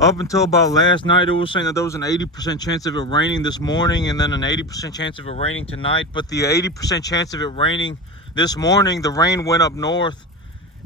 Up until about last night, it was saying that there was an 80% chance of it raining this morning and then an 80% chance of it raining tonight. But the 80% chance of it raining this morning, the rain went up north,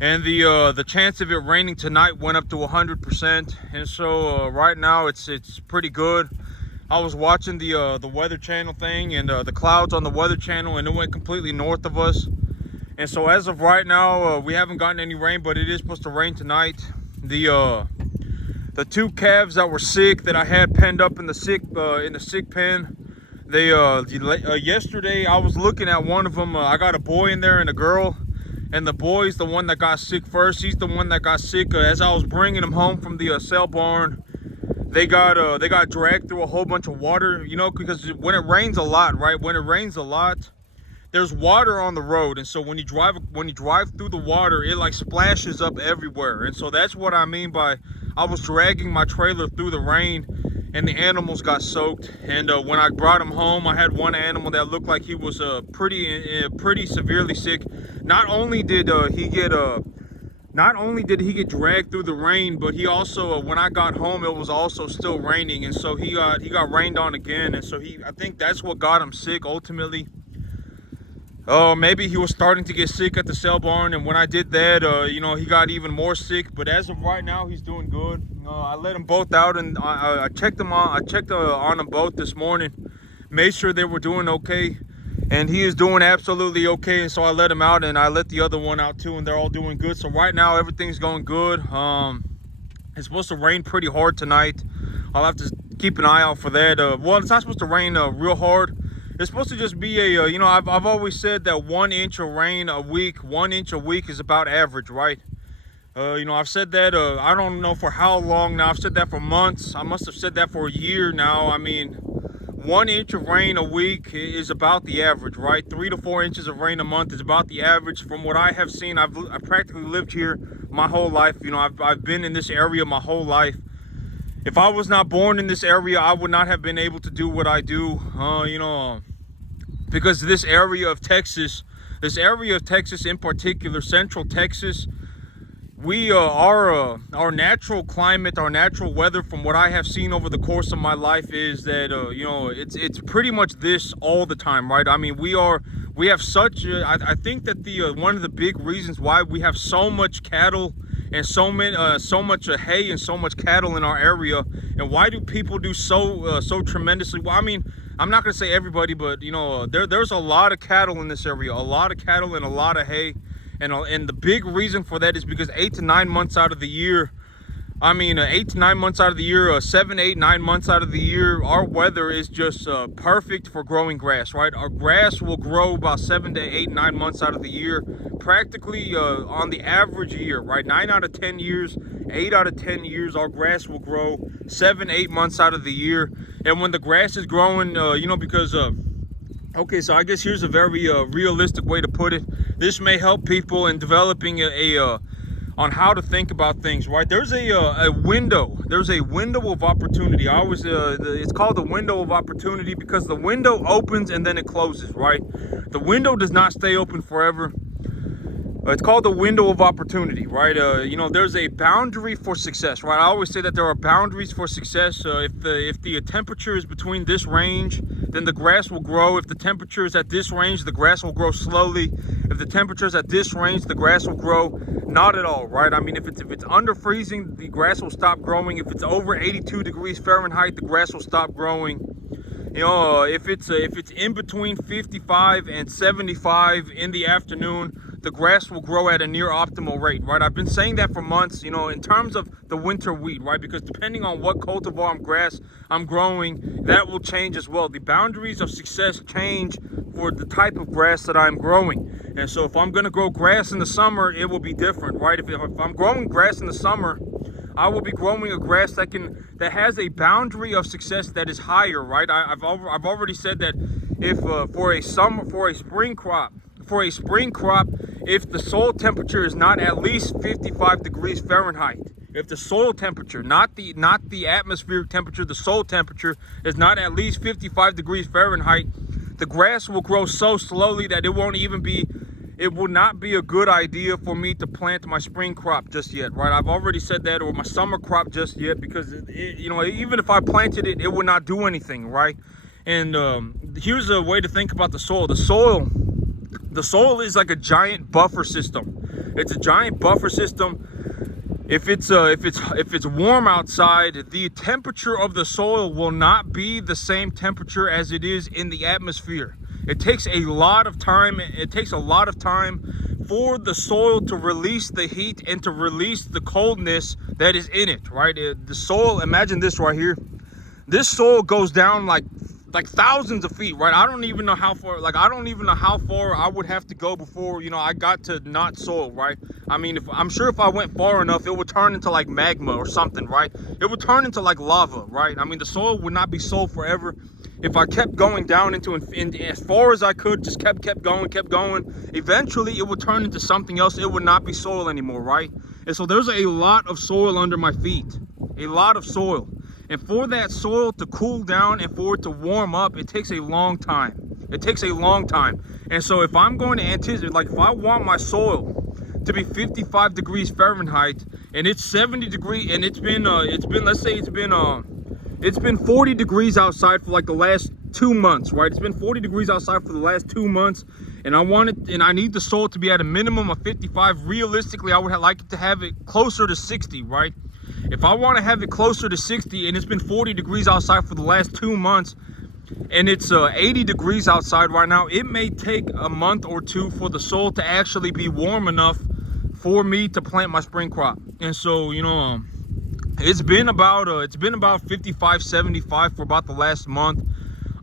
and the chance of it raining tonight went up to 100%. And so right now it's pretty good. I was watching the Weather Channel thing and the clouds on the Weather Channel, and it went completely north of us. And so as of right now, we haven't gotten any rain, but it is supposed to rain tonight. The two calves that were sick that I had penned up in the sick pen, they yesterday I was looking at one of them. I got a boy in there and a girl, and the boy's the one that got sick first. He's the one that got sick as I was bringing him home from the sale barn. They got dragged through a whole bunch of water, you know, because when it rains a lot, right? When it rains a lot, there's water on the road, and so when you drive through the water, it like splashes up everywhere. And so that's what I mean by I was dragging my trailer through the rain, and the animals got soaked. And when I brought them home, I had one animal that looked like he was pretty severely sick. Not only did he get dragged through the rain, but he also when I got home, it was also still raining, and so he got rained on again. And so I think that's what got him sick ultimately. Maybe he was starting to get sick at the sale barn, and when I did that, you know, he got even more sick. But as of right now, he's doing good. I let them both out, and I checked them on. I checked on them both this morning, made sure they were doing okay, and he is doing absolutely okay. And so I let him out, and I let the other one out too, and they're all doing good. So right now, everything's going good. It's supposed to rain pretty hard tonight. I'll have to keep an eye out for that. Well, it's not supposed to rain real hard. It's supposed to just be a, you know, I've always said that 1 inch of rain a week, 1 inch a week is about average, right? You know, I've said that, I don't know for how long now. I've said that for months. I must have said that for a year now. I mean, 1 inch of rain a week is about the average, right? 3 to 4 inches of rain a month is about the average. From what I have seen, I've practically lived here my whole life. You know, I've been in this area my whole life. If I was not born in this area, I would not have been able to do what I do, you know, because this area of Texas in particular, Central Texas, we our natural climate, our natural weather, from what I have seen over the course of my life, is that you know, it's pretty much this all the time, right? I mean, we have such I think that the one of the big reasons why we have so much cattle and so much hay and so much cattle in our area, and why do people do so tremendously well? I mean, I'm not gonna say everybody, but you know, there's a lot of cattle in this area, a lot of cattle and a lot of hay, and the big reason for that is because 8 to 9 months out of the year, I mean, 8 to 9 months out of the year, 7, 8, 9 months out of the year, our weather is just perfect for growing grass, right? Our grass will grow about 7 to 8, 9 months out of the year, practically on the average year, right? 9 out of 10 years, 8 out of 10 years, our grass will grow 7, 8 months out of the year. And when the grass is growing, you know, because okay, so I guess here's a very realistic way to put it. This may help people in developing on how to think about things, right? There's a window. There's a window of opportunity. I always it's called the window of opportunity because the window opens and then it closes, right? The window does not stay open forever. It's called the window of opportunity, right? You know, there's a boundary for success, right? I always say that there are boundaries for success. If the temperature is between this range, then the grass will grow. If the temperature is at this range, the grass will grow slowly. If the temperature is at this range, the grass will grow not at all, right? I mean, if it's under freezing, the grass will stop growing. If it's over 82 degrees Fahrenheit, the grass will stop growing. You know, if it's in between 55 and 75 in the afternoon, the grass will grow at a near optimal rate, right? I've been saying that for months, you know, in terms of the winter wheat, right? Because depending on what cultivar grass I'm growing, that will change as well. The boundaries of success change for the type of grass that I'm growing. And so if I'm going to grow grass in the summer, it will be different, right? If I'm growing grass in the summer, I will be growing a grass that has a boundary of success that is higher, right? I've already said that if for a spring crop, if the soil temperature is not at least 55 degrees Fahrenheit, if the soil temperature, not the atmospheric temperature, the soil temperature is not at least 55 degrees Fahrenheit, the grass will grow so slowly that it won't even be it would not be a good idea for me to plant my spring crop just yet, right? I've already said that, or my summer crop just yet, because you know, even if I planted it, it would not do anything, right? And here's a way to think about the soil. The soil is like a giant buffer system. It's a giant buffer system. If it's warm outside, the temperature of the soil will not be the same temperature as it is in the atmosphere. It takes a lot of time. It takes a lot of time for the soil to release the heat and to release the coldness that is in it, right? The soil, imagine this right here. This soil goes down like thousands of feet, right? I don't even know how far, I don't even know how far I would have to go before, you know, I got to not soil, right? I mean, I'm sure if I went far enough, it would turn into like magma or something, right? It would turn into like lava, right? I mean, the soil would not be soil forever. If I kept going down into as far as I could, just kept going, eventually it would turn into something else. It would not be soil anymore, right? And so there's a lot of soil under my feet, a lot of soil. And for that soil to cool down and for it to warm up, it takes a long time. It takes a long time. And so if I'm going to anticipate, like if I want my soil to be 55 degrees Fahrenheit and it's 70 degrees, and it's been let's say it's been 40 degrees outside for like the last 2 months, right? It's been 40 degrees outside for the last 2 months, and I need the soil to be at a minimum of 55. Realistically, I would like it to have it closer to 60, right? If I want to have it closer to 60 and it's been 40 degrees outside for the last 2 months and it's 80 degrees outside right now, it may take a month or two for the soil to actually be warm enough for me to plant my spring crop. And so, you know, it's been about 55, 75 for about the last month.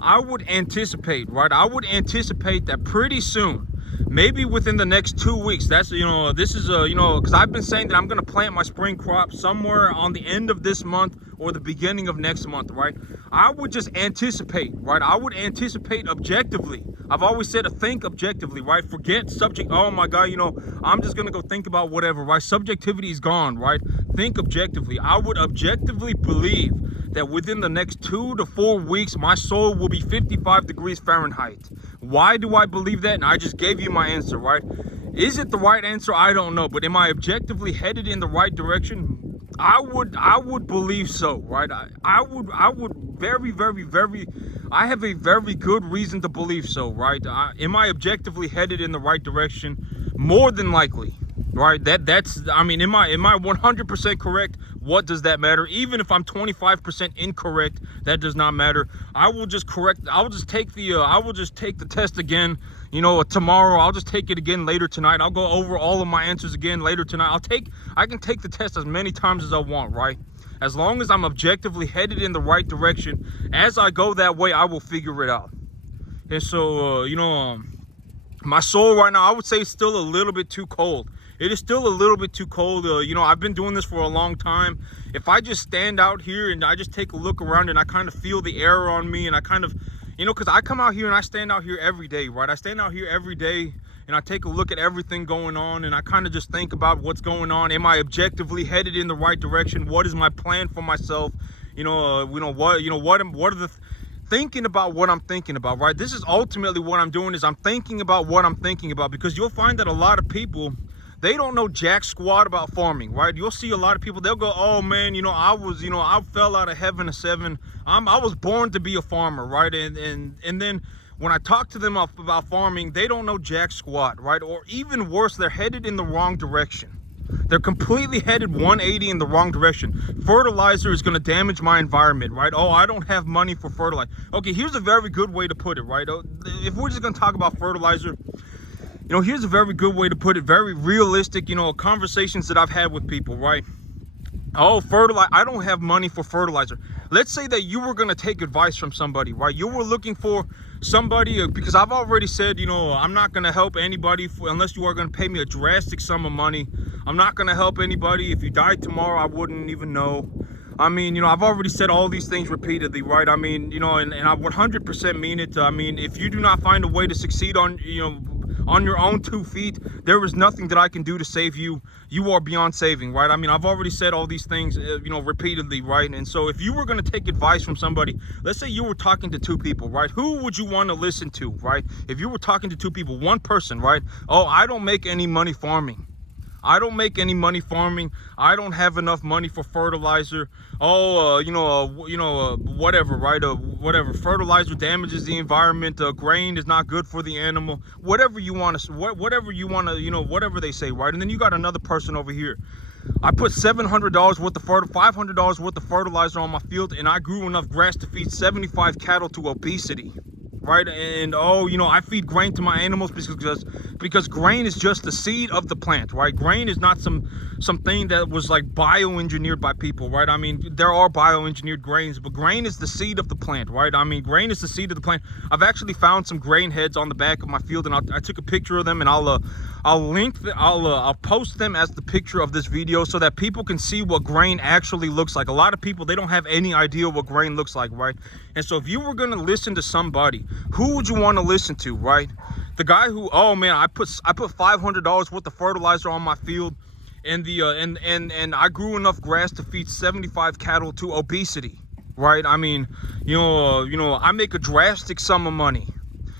I would anticipate, right? I would anticipate that pretty soon, maybe within the next 2 weeks. That's, you know, this is you know, because I've been saying that I'm going to plant my spring crop somewhere on the end of this month or the beginning of next month, right? I would just anticipate, right? I would anticipate objectively. I've always said to think objectively, right? Forget subject. Oh my God, you know, I'm just going to go think about whatever, right? Subjectivity is gone, right? Think objectively. I would objectively believe that within the next 2 to 4 weeks, my soil will be 55 degrees Fahrenheit. Why do I believe that? And I just gave you my answer, right? Is it the right answer? I don't know. But am I objectively headed in the right direction? I would believe so, right? I would very, very, very, I have a very good reason to believe so, right? Am I objectively headed in the right direction? More than likely, right? That's, I mean, am I 100% correct? What does that matter? Even if I'm 25% incorrect, that does not matter. I will just take the test again, you know, tomorrow. I'll just take it again later tonight. I'll go over all of my answers again later tonight. I can take the test as many times as I want, right? As long as I'm objectively headed in the right direction, as I go that way, I will figure it out. And so, you know, my soil right now, I would say it's still a little bit too cold. It is still a little bit too cold. You know, I've been doing this for a long time. If I just stand out here and I just take a look around and I kind of feel the air on me, and I kind of, you know, because I come out here and I stand out here every day, right? I stand out here every day and I take a look at everything going on, and I kind of just think about what's going on. Am I objectively headed in the right direction? What is my plan for myself? Thinking about what I'm thinking about, right? This is ultimately what I'm doing, is I'm thinking about what I'm thinking about, because you'll find that a lot of people, they don't know jack squat about farming, right? You'll see a lot of people, they'll go, oh man, you know, I fell out of heaven at 7. I was born to be a farmer, right? And then when I talk to them about farming, they don't know jack squat, right? Or even worse, they're headed in the wrong direction. They're completely headed 180 in the wrong direction. Fertilizer is going to damage my environment, right? Oh, I don't have money for fertilizer. Okay, here's a very good way to put it, right? If we're just going to talk about fertilizer, you know, here's a very good way to put it, very realistic, you know, conversations that I've had with people, right? Oh, fertilizer, I don't have money for fertilizer. Let's say that you were going to take advice from somebody, right? You were looking for somebody, because I've already said, you know, I'm not going to help anybody unless you are going to pay me a drastic sum of money. I'm not going to help anybody. If you died tomorrow, I wouldn't even know. I mean, you know, I've already said all these things repeatedly, right? I mean, you know, and I 100% mean it. I mean, if you do not find a way to succeed on, you know, on your own 2 feet, there is nothing that I can do to save you. You are beyond saving, right? I mean, I've already said all these things, you know, repeatedly, right? And so if you were going to take advice from somebody, let's say you were talking to 2 people, right? Who would you want to listen to, right? If you were talking to 2 people, one person, right? Oh, I don't make any money farming. I don't make any money farming. I don't have enough money for fertilizer. Oh, whatever, right? Whatever. Fertilizer damages the environment. Grain is not good for the animal. Whatever you want to, whatever you want to, whatever they say, right? And then you got another person over here. I put $700 worth of $500 worth of fertilizer on my field, and I grew enough grass to feed 75 cattle to obesity. Right? And I feed grain to my animals because grain is just the seed of the plant, right? Grain is not something that was like bioengineered by people, right? I mean, there are bioengineered grains, but grain is the seed of the plant, right? I mean, grain is the seed of the plant. I've actually found some grain heads on the back of my field, and I took a picture of them, and I'll post them as the picture of this video so that people can see what grain actually looks like. A lot of people, they don't have any idea what grain looks like, right? And so if you were going to listen to somebody, who would you want to listen to, right? The guy who, oh man, I put $500 worth of fertilizer on my field, and and I grew enough grass to feed 75 cattle to obesity, right? I mean, I make a drastic sum of money.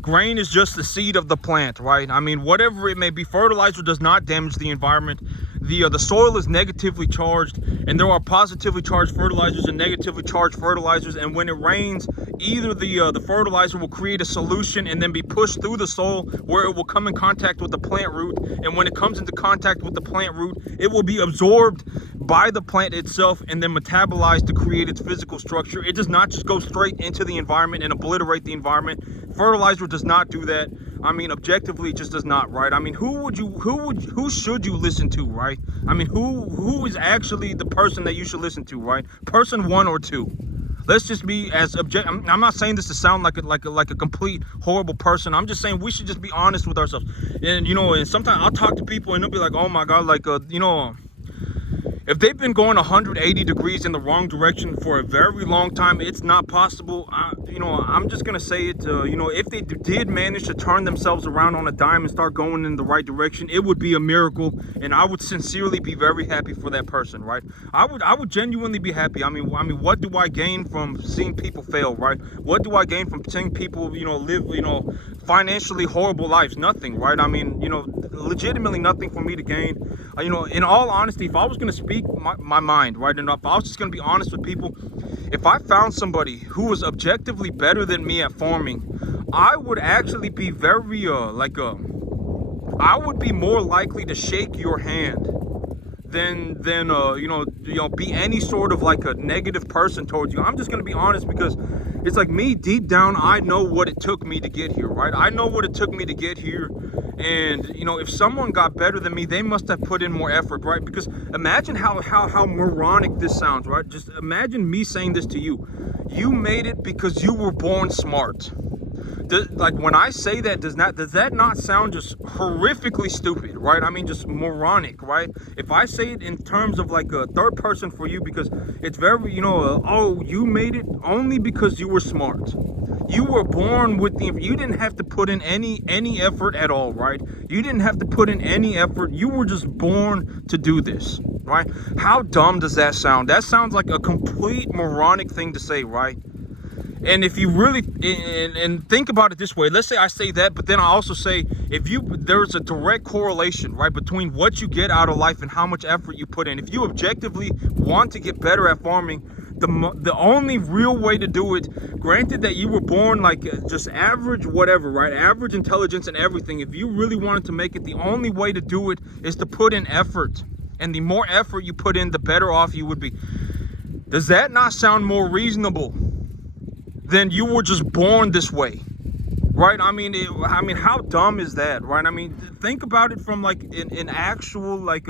Grain is just the seed of the plant, right? I mean, whatever it may be, fertilizer does not damage the environment. The soil is negatively charged, and there are positively charged fertilizers and negatively charged fertilizers. And when it rains, either the fertilizer will create a solution and then be pushed through the soil where it will come in contact with the plant root. And when it comes into contact with the plant root, it will be absorbed by the plant itself and then metabolized to create its physical structure. It does not just go straight into the environment and obliterate the environment. Fertilizer does not do that. I mean, objectively, it just does not, right? I mean, who should you listen to, right? I mean, who is actually the person that you should listen to, right? Person 1 or 2. Let's just be as objective. I'm not saying this to sound like a complete horrible person. I'm just saying we should just be honest with ourselves. And and sometimes I'll talk to people and they'll be like, oh my God, like if they've been going 180 degrees in the wrong direction for a very long time, it's not possible. I'm just going to say it, if they did manage to turn themselves around on a dime and start going in the right direction, it would be a miracle. And I would sincerely be very happy for that person, right? I would genuinely be happy. I mean, what do I gain from seeing people fail, right? What do I gain from seeing people, live, financially horrible lives? Nothing, right? I mean, legitimately nothing for me to gain. In all honesty, if I was going to speak my mind, right, and if I was just going to be honest with people, if I found somebody who was objectively better than me at farming, I would actually be very I would be more likely to shake your hand than be any sort of like a negative person towards you. I'm just gonna be honest, because it's like me, deep down, I know what it took me to get here, right? I know what it took me to get here. And if someone got better than me, they must have put in more effort, right? Because imagine how moronic this sounds, right? Just imagine me saying this to you. You made it because you were born smart. Like, when I say that, does that not sound just horrifically stupid, right? I mean, just moronic, right? If I say it in terms of like a third person for you, because it's very, oh, you made it only because you were smart. You were born with you didn't have to put in any effort at all, right? You didn't have to put in any effort. You were just born to do this, right? How dumb does that sound? That sounds like a complete moronic thing to say, right? And if you really and think about it this way, let's say I say that, but then I also say, there's a direct correlation, right, between what you get out of life and how much effort you put in. If you objectively want to get better at farming, the only real way to do it, granted that you were born like just average whatever, right, average intelligence and everything, if you really wanted to make it, the only way to do it is to put in effort. And the more effort you put in, the better off you would be. Does that not sound more reasonable than you were just born this way, right? I mean, how dumb is that, right? I mean, think about it from like an actual like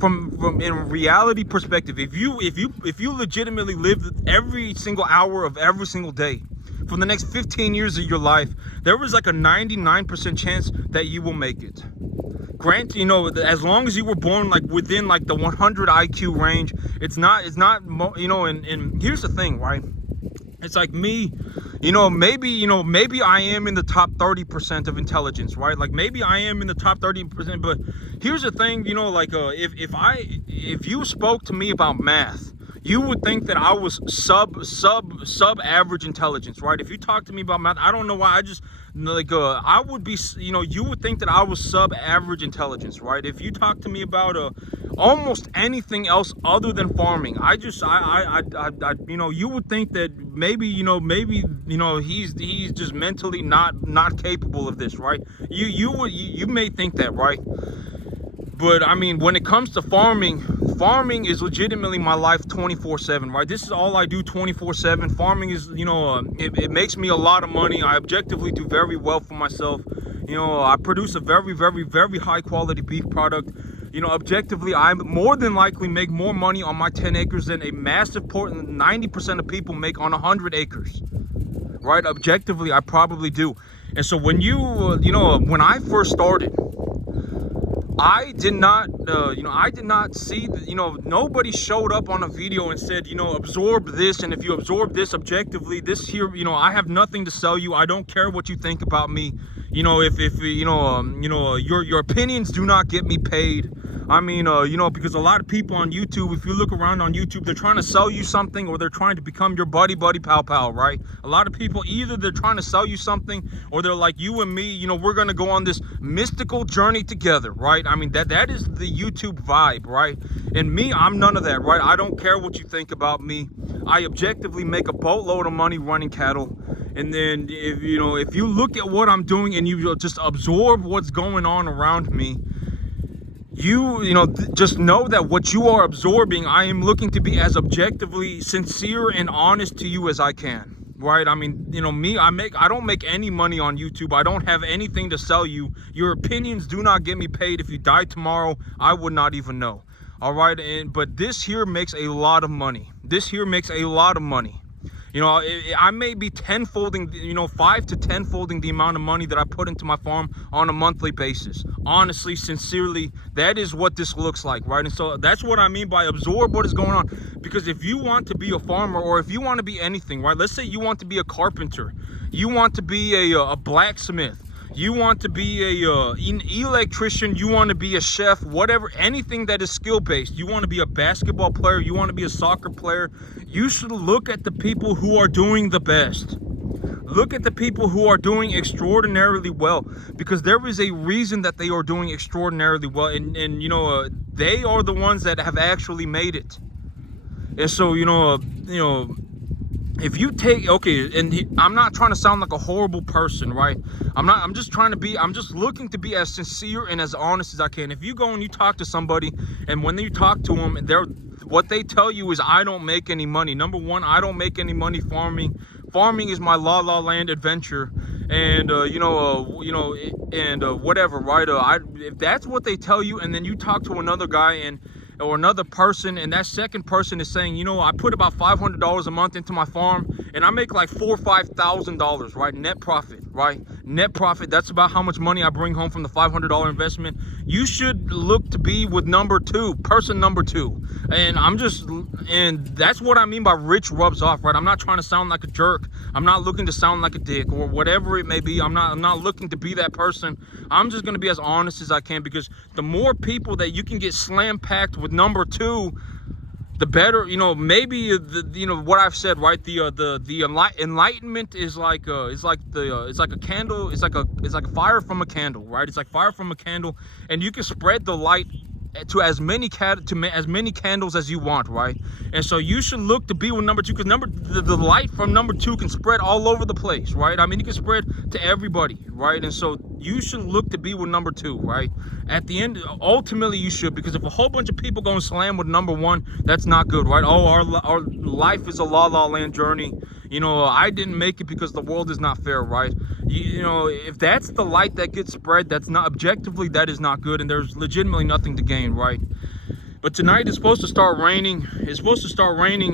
from in reality perspective. If you legitimately lived every single hour of every single day for the next 15 years of your life, there was like a 99% chance that you will make it. Granted, as long as you were born like within like the 100 IQ range, it's not, and here's the thing, right? It's like me, maybe I am in the top 30% of intelligence, right? Like maybe I am in the top 30%, but here's the thing, like if you spoke to me about math, you would think that I was sub average intelligence, right? If you talk to me about math, I don't know why, I would be, you would think that I was sub average intelligence, right? If you talk to me about almost anything else other than farming, you would think that maybe he's just mentally not capable of this, right? You may think that, right? But I mean, when it comes to farming is legitimately my life 24/7, right? This is all I do 24/7. Farming is, it makes me a lot of money. I objectively do very well for myself. I produce a very, very, very high quality beef product. Objectively, I more than likely make more money on my 10 acres than a massive portion, 90% of people make on 100 acres, right? Objectively, I probably do. And so when when I first started, I did not see, nobody showed up on a video and said, absorb this. And if you absorb this objectively, this here, I have nothing to sell you. I don't care what you think about me. If your opinions do not get me paid. I mean, because a lot of people on YouTube, if you look around on YouTube, they're trying to sell you something, or they're trying to become your buddy, pal, right? A lot of people, either they're trying to sell you something, or they're like you and me, we're going to go on this mystical journey together, right? I mean, that is the YouTube vibe, right? And me, I'm none of that, right? I don't care what you think about me. I objectively make a boatload of money running cattle. And then if you look at what I'm doing and you just absorb what's going on around me, just know that what you are absorbing, I am looking to be as objectively sincere and honest to you as I can, right? I mean, me, I don't make any money on YouTube. I don't have anything to sell you. Your opinions do not get me paid. If you died tomorrow, I would not even know. All right. But this here makes a lot of money. I may be tenfolding, 5 to 10-folding the amount of money that I put into my farm on a monthly basis. Honestly, sincerely, that is what this looks like, right? And so that's what I mean by absorb what is going on. Because if you want to be a farmer, or if you want to be anything, right? Let's say you want to be a carpenter, you want to be a blacksmith, you want to be an electrician, you want to be a chef, whatever, anything that is skill-based. You want to be a basketball player, you want to be a soccer player. You should look at the people who are doing the best. Look at the people who are doing extraordinarily well, because there is a reason that they are doing extraordinarily well, and they are the ones that have actually made it. And so if you take, I'm not trying to sound like a horrible person, right? I'm just looking to be as sincere and as honest as I can. If you go and you talk to somebody, and when you talk to them, what they tell you is, I don't make any money. Number one, I don't make any money farming. Farming is my la land adventure, and whatever, right? If that's what they tell you, and then you talk to another guy or another person, and that second person is saying, I put about $500 a month into my farm, and I make like $4,000 or $5,000, right? Net profit, right? Net profit. That's about how much money I bring home from the $500 investment. You should look to be with person number two. And that's what I mean by rich rubs off, right? I'm not trying to sound like a jerk. I'm not looking to sound like a dick or whatever it may be. I'm not looking to be that person. I'm just going to be as honest as I can, because the more people that you can get slam packed with number two, the better. Maybe what I've said, right? The enlightenment is like a candle. It's like a fire from a candle, right? It's like fire from a candle, and you can spread the light to as many candles as you want, right? And so you should look to be with number two, because the light from number two can spread all over the place, right? I mean, it can spread to everybody, right? And so you should look to be with number two, right? At the end, ultimately you should, because if a whole bunch of people go and slam with number one, that's not good, right? Oh, our life is a la land journey. I didn't make it because the world is not fair, right? If that's the light that gets spread, that's not objectively, that is not good, and there's legitimately nothing to gain, right? But tonight it's supposed to start raining.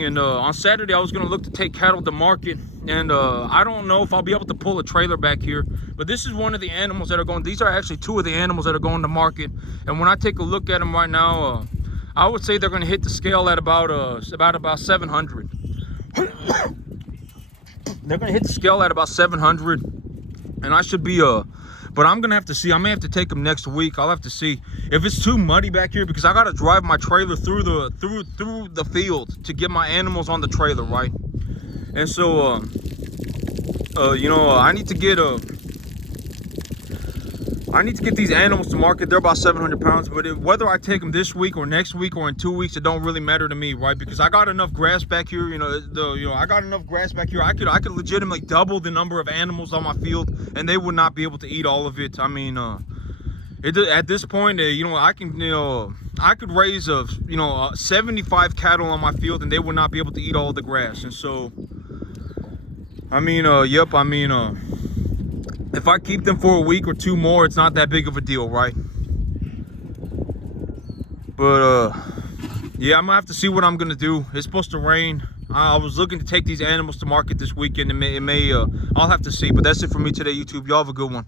And on Saturday I was gonna look to take cattle to market, and I don't know if I'll be able to pull a trailer back here. But this is one of the animals that are going. These are actually two of the animals that are going to market. And when I take a look at them right now, I would say they're gonna hit the scale at about 700. They're gonna hit the scale at about 700, and I should be but I'm gonna have to see. I may have to take them next week. I'll have to see if it's too muddy back here, because I gotta drive my trailer through the field to get my animals on the trailer, right? And so you know, I need to get these animals to market. They're about 700 pounds, but whether I take them this week or next week or in 2 weeks, it don't really matter to me, right? Because I got enough grass back here. You know, I got enough grass back here. I could legitimately double the number of animals on my field, and they would not be able to eat all of it. I mean, at this point, you know, I could raise 75 cattle on my field, and they would not be able to eat all of the grass. And so, I mean, yep. I mean, if I keep them for a week or 2 more, it's not that big of a deal, right? But yeah, I'm gonna have to see what I'm gonna do. It's supposed to rain. I was looking to take these animals to market this weekend. I'll have to see. But that's it for me today, YouTube. Y'all have a good one.